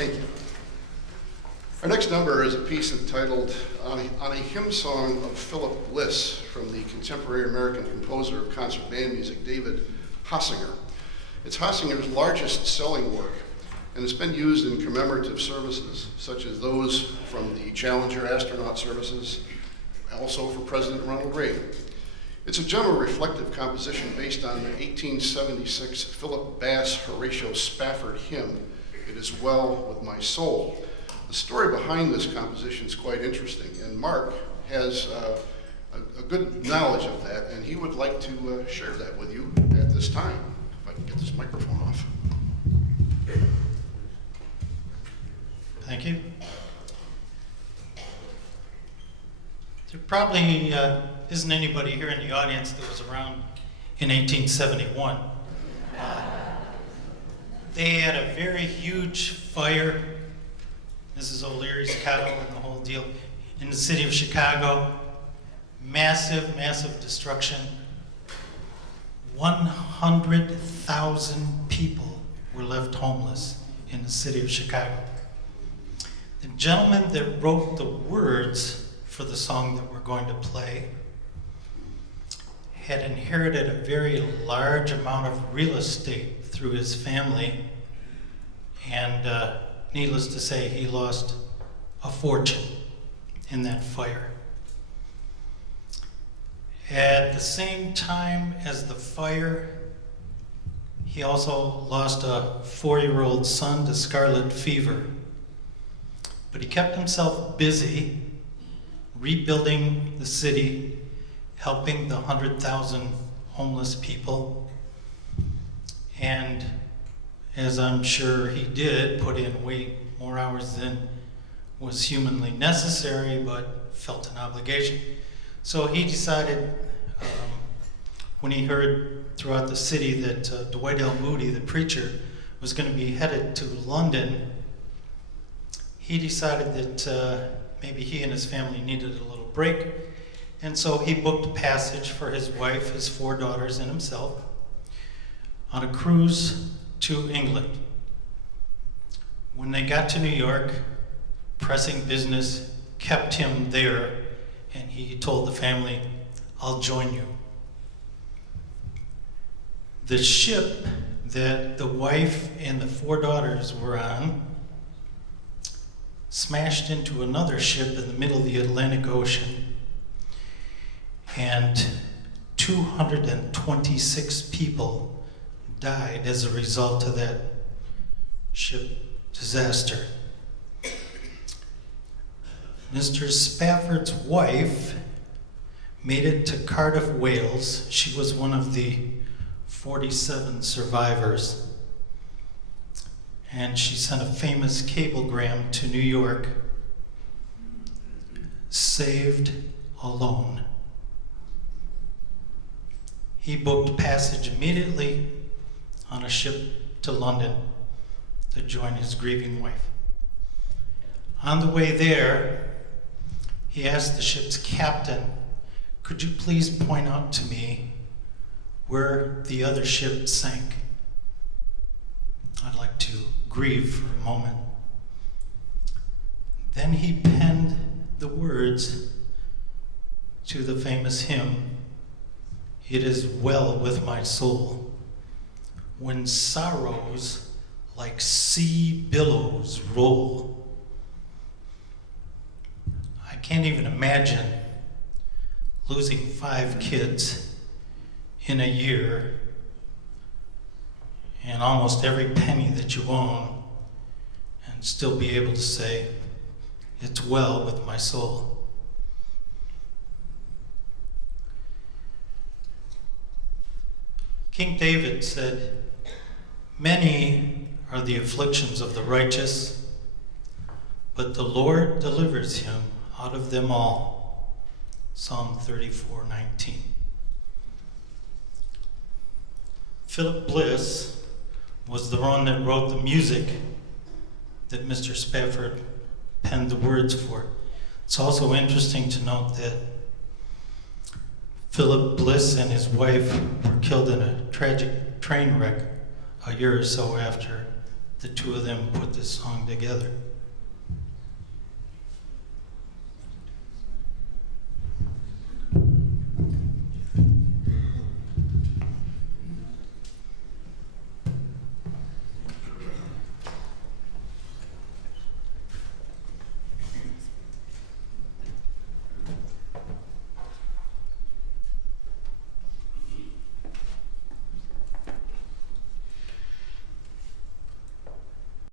Thank you. Our next number is a piece entitled On a Hymn Song of Philip Bliss from the contemporary American composer of concert band music, David Hossinger. It's Hossinger's largest selling work, and it's been used in commemorative services, such as those from the Challenger astronaut services, also for President Ronald Reagan. It's a general reflective composition based on the 1876 Philip Bass Horatio Spafford hymn, It Is Well With My Soul. The story behind this composition is quite interesting, and Mark has a good knowledge of that, and he would like to share that with you at this time. If I can get this microphone off. Thank you. There probably isn't anybody here in the audience that was around in 1871. They had a very huge fire, Mrs. O'Leary's cattle and the whole deal, in the city of Chicago. Massive, massive destruction. 100,000 people were left homeless in the city of Chicago. The gentleman that wrote the words for the song that we're going to play had inherited a very large amount of real estate through his family, and needless to say, he lost a fortune in that fire. At the same time as the fire, he also lost a 4-year-old son to scarlet fever. But he kept himself busy rebuilding the city, helping the 100,000 homeless people, and as I'm sure he did, put in way more hours than was humanly necessary, but felt an obligation. So he decided, when he heard throughout the city that Dwight L. Moody, the preacher, was going to be headed to London, he decided that maybe he and his family needed a little break, and so he booked a passage for his wife, his 4 daughters, and himself on a cruise to England. When they got to New York, pressing business kept him there, and he told the family, "I'll join you." The ship that the wife and the 4 daughters were on smashed into another ship in the middle of the Atlantic Ocean, and 226 people died as a result of that ship disaster. Mr. Spafford's wife made it to Cardiff, Wales. She was one of the 47 survivors, and she sent a famous cablegram to New York: "Saved alone." He booked passage immediately on a ship to London to join his grieving wife. On the way there, he asked the ship's captain, "Could you please point out to me where the other ship sank? I'd like to grieve for a moment." Then he penned the words to the famous hymn, "It is well with my soul, when sorrows like sea billows roll." I can't even imagine losing 5 kids in a year and almost every penny that you own, and still be able to say, "It's well with my soul." King David said, "Many are the afflictions of the righteous, but the Lord delivers him out of them all." Psalm 34:19. Philip Bliss was the one that wrote the music that Mr. Spafford penned the words for. It's also interesting to note that Philip Bliss and his wife were killed in a tragic train wreck a year or so after the two of them put this song together.